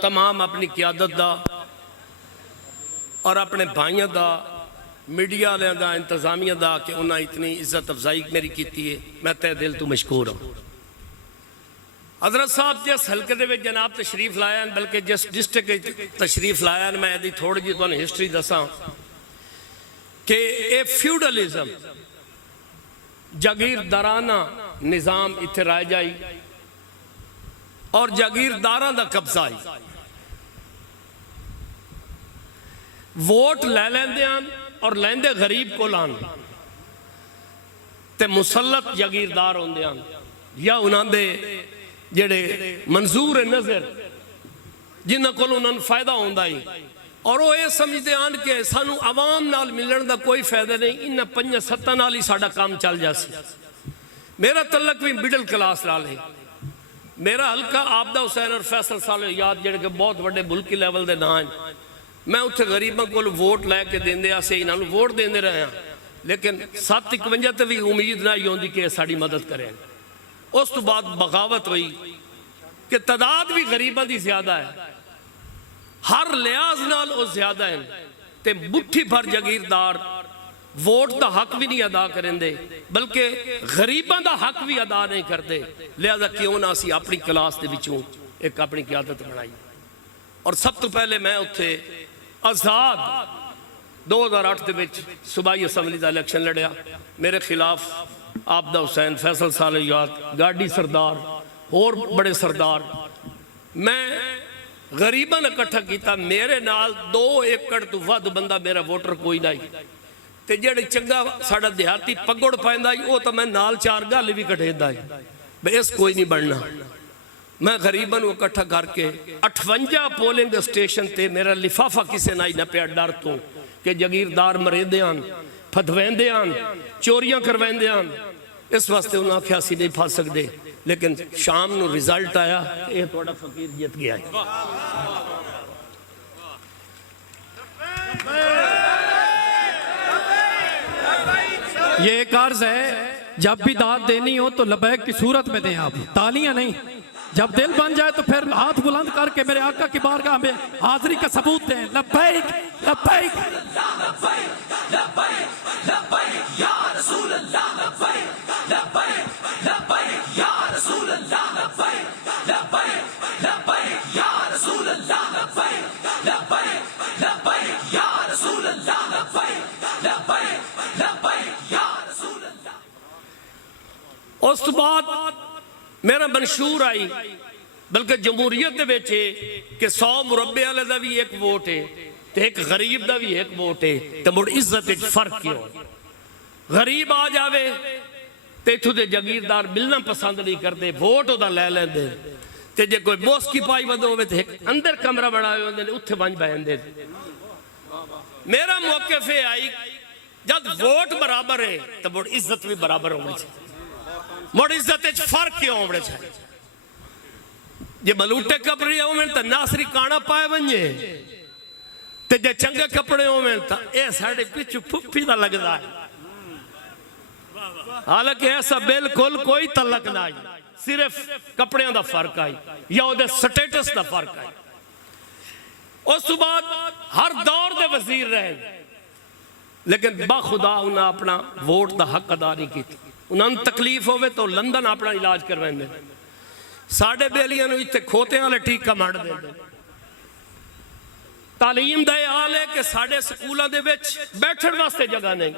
तमाम अपनी क्यादत का और अपने भाइयों का मीडिया वालों का इंतजामिया का कि उन्हें इतनी इज्जत अफजाई मेरी की है, मैं तय दिल तो मशकूर हाँ। हजरत साहब जिस हल्के दे विच जनाब तशरीफ लाया, बल्कि जिस डिस्ट्रिक्ट तशरीफ लाया, मैं यदि थोड़ी जी तुहानूं हिस्टरी दसा कि ये फ्यूडलिज्म जागीरदाराना निज़ाम इत्थे रायजाई और जागीरदारां दा कब्जा आई। वोट लै लैंदे हन और लैंदे गरीब को लान ते मुसलत जागीरदार होंदे हन या उन्हां दे जेड़े मंजूर नजर जिन्हां कोल उन्हां फायदा होंदा ही, और वो ये समझते हैं कि सानू आवाम नाल मिलने का कोई फायदा नहीं, इन्हां 5-7 नाल ही साडा काम चल जासी। मेरा तलक भी मिडल क्लास नाल है। मेरा हल्का आबदा हुसैन और फैसल साले याद जेड़े कि बहुत बड़े मुल्की लैवल के नाम हैं, मैं उत्थे गरीबों को वोट लैके देंदे आसे इन्होंने वोट देंदे रहे हैं, लेकिन 751 तो भी उम्मीद ना ही होंदी कि साड़ी मदद करें। उस तो बाद बगावत हुई कि तादाद भी गरीबों की ज्यादा है, हर लिहाज नाल वो ज्यादा है, ते मुट्ठी भर जागीरदार वोट का हक भी नहीं अदा करेंदे, बल्कि गरीबों का हक भी अदा नहीं करते। लिहाजा क्यों ना असी अपनी क्लास के विचों एक अपनी क्यादत बनाई। और सब तो पहले मैं उत्थे आजाद 2008 के सूबाई असैम्बली का इलैक्शन लड़िया। मेरे खिलाफ आबदा हुसैन, फैसल साले याद, गाड़ी सरदार, होर बड़े सरदार, मैं गरीबों ने इकट्ठा किया। मेरे नाल 2 एकड़ तो वध बंदा मेरा वोटर कोई नहीं, ते जेड़े चंगा साडा देहाती पगड़ पैंदा वो तो मैं नाल 4 गल भी कटेदा बेस कोई नहीं बनना। मैं गरीबों को इकट्ठा करके 58 पोलिंग स्टेशन ते मेरा लिफाफा किसी ना ही नपया, डर तो कि जागीरदार मरेंदे हन, फदवेंदे हन, चोरियां करवेंदे हन। इस वास्ते उन्हें आख्या असीं नहीं फस सकते, लेकिन शाम को रिजल्ट आया, ये थोड़ा फकीर जित गया है। ये एक अर्ज है, जब भी दाद देनी हो तो लबैक की सूरत में दें आप, तालियां नहीं। जब दिल बन जाए तो फिर हाथ बुलंद करके मेरे आका की बारगाह में हाजिरी का सबूत दें। लब्बैक लब्बैक या रसूल अल्लाह, लब्बैक लब्बैक या रसूल अल्लाह, लब्बैक या रसूल अल्लाह, लब्बैक या रसूल अल्लाह, लब्बैक या रसूल अल्लाह। उस तो बाद मेरा मंशूर आई, बल्कि जमहूरियत कि 100 मुरब्बे वाले का भी एक वोट है तो एक गरीब का भी एक वोट है, तो मुड़ इज्जत फर्क क्यों? गरीब आ जाए तो इतों के जागीरदार मिलना पसंद नहीं करते, वोट वह लै लेंदे, तो जे कोई मोस्की पाई बंद हो अंदर कमरा बनाए होंगे उत्थे बंज बहते। मेरा मौक़िफ़ आई जब वोट बराबर है तो मुड़ इज्जत भी बराबर होनी चाहिए। मुड़ इज्जत फर्क क्यों होने चाहिए? जे मलूटे कपड़े होवे तो नासरी काना पाए वंजे, ते जे चंगे कपड़े होवे तो यह साढ़े पिछू फुफी का लगता है। हालांकि ऐसा बिल्कुल कोई तलक ना आई, सिर्फ कपड़ियों का फर्क आई या उहदे स्टेटस का फर्क आई। उस तो बाद हर दौर के वजीर रहे, लेकिन बाखुदा उन्हें अपना वोट का हक अदा नहीं किया। उन्होंने तकलीफ होवे तो लंदन अपना इलाज करवाते, साढ़े बेलियां इतने खोते वाले टीका मड़ देंगे। तालीम का यह हाल है कि साढ़े स्कूलों के बैठने वास्ते जगह नहीं,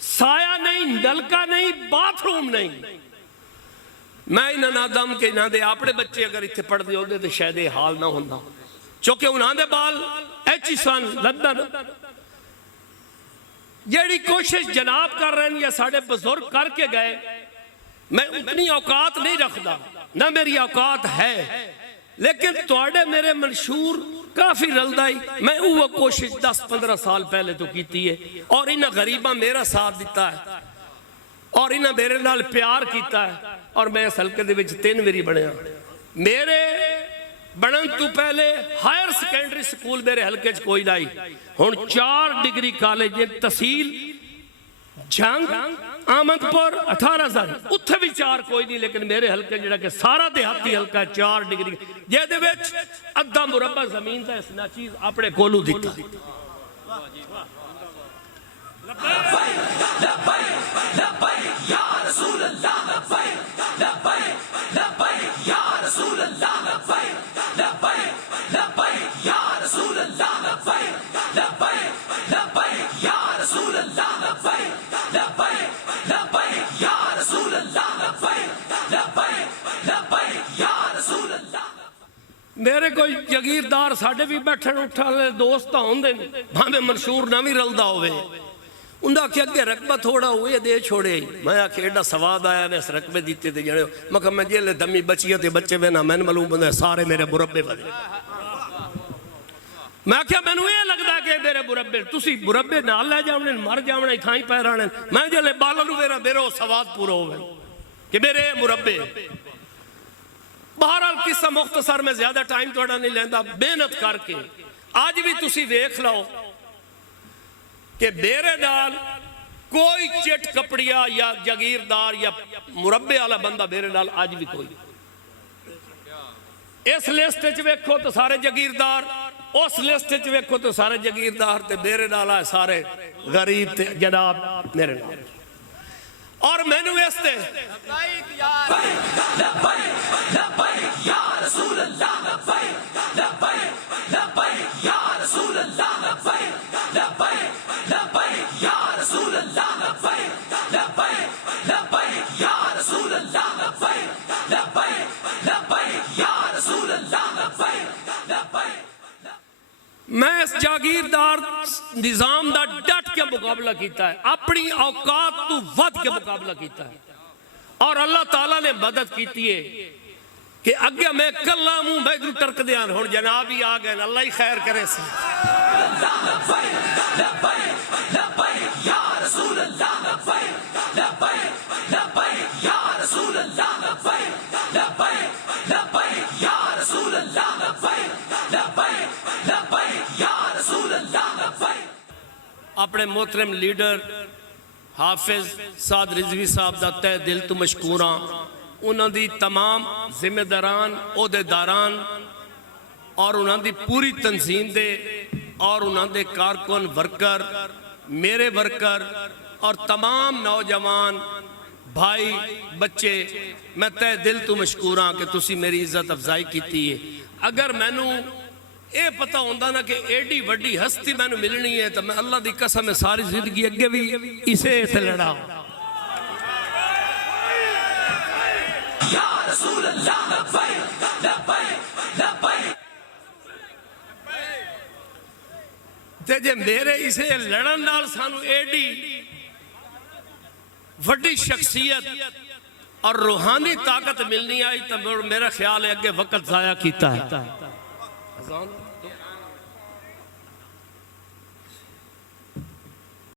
साया नहीं, नलका नहीं, बाथरूम नहीं। मैं इन्हें ना दम कि इन्हों के अपने बच्चे अगर इतने पढ़ते होते तो शायद ये हाल ना होंदा, क्योंकि उन्होंने बाल एच सन लंदन। जेड़ी कोशिश जनाब कर रहे हैं या साढ़े बुजुर्ग करके गए, मैं उतनी औकात नहीं रखता, ना मेरी औकात है, लेकिन तुहाडे मेरे मंशूर काफी रलदा ही। मैं वो कोशिश 10-15 साल पहले तो की है, और इन्हें गरीबा मेरा साथ दिता है और इन्हें मेरे नाल प्यार किया है, और मैं इस हल्के दे विच 3 वारी बनया। मेरे बनन तो पहले हायर सेकेंडरी स्कूल मेरे हल्के च कोई नहीं, हुण 4 डिग्री कॉलेज, तहसील झंग आमदपुर 18,000 उत्थे भी 4 कोई नहीं, लेकिन मेरे हल्के जिहड़ा कि सारा देहाती हल्का 4 डिग्री जिहदे विच अद्धा मुरब्बा जमीन दा इस नाचीज अपने कोलू दिता। मेरे कोई जगीरदार साढ़े भी बैठन उठन वाले दोस्त होंगे, भावे मंशूर ना भी रलदा होवे, उन्हें आख्या अगे रकबा थोड़ा हुए दे छोड़े। मैं आख्या एडा स्वाद आया ने इस रकबे दिते थे जने, मैं कहा मैं जेले दमी बची ते बच्चे वे ना मैंने मालूम बंदे सारे मेरे मुरब्बे बने। मैं आख्या मैनू ये लगता कि मेरे मुरब्बे तुसी मुरब्बे नाल लै जावने मर जावने थाई पै रहने। मैं जेले बालन मेरा मेरा स्वाद पूरा होवे कि मेरे मुरब्बे। बहरहाल किस्सा मुख्तसर में ज्यादा टाइम थोड़ा नहीं लेंदा, मेहनत करके आज भी तुसी वेख लो कि मेरे नाल कोई चिट कपड़िया या जगीरदार या मुरब्बे वाला बंदा मेरे नाल आज भी कोई। इस लिस्ट च वेखो तो सारे जगीरदार, उस लिस्ट च वेखो तो सारे जगीरदार, ते मेरे नाल आए सारे गरीब ते जनाब मेरे नाल। और मैनू इसते मैं इस जागीरदार निजाम का डट के मुकाबला किया है, अपनी औकात तो वध के मुकाबला किया है। और अल्लाह ताला ने मदद की है कि अगे मैं कला मुंह बैगरू टरक दिया हूँ जनाब ही आ गए, अल्लाह ही खैर करे। अपने मोहतरम लीडर हाफिज साद रिजवी साहब का तय दिल तो मशकूर हाँ। उन्होंने तमाम जिम्मेदारान ओहदेदारान और उन्होंने पूरी तंजीम दे और उन्होंने कारकुन वर्कर मेरे वर्कर और तमाम नौजवान भाई बच्चे, मैं तय दिल तो मशकूर हाँ कि तुसी मेरी इज्जत अफजाई की है। अगर मैनू ये पता होंदा ना कि एडी वड्डी हस्ती मैनू मिलनी है तो मैं अल्लाह की कसम है सारी जिंदगी अगे भी इसे इत्थे लड़ा। ते जे मेरे इसे लड़न नाल सानू एडी वड्डी शख्सियत और रूहानी ताकत मिलनी आई तो मेरा ख्याल है अगे वक्त जाया किया है।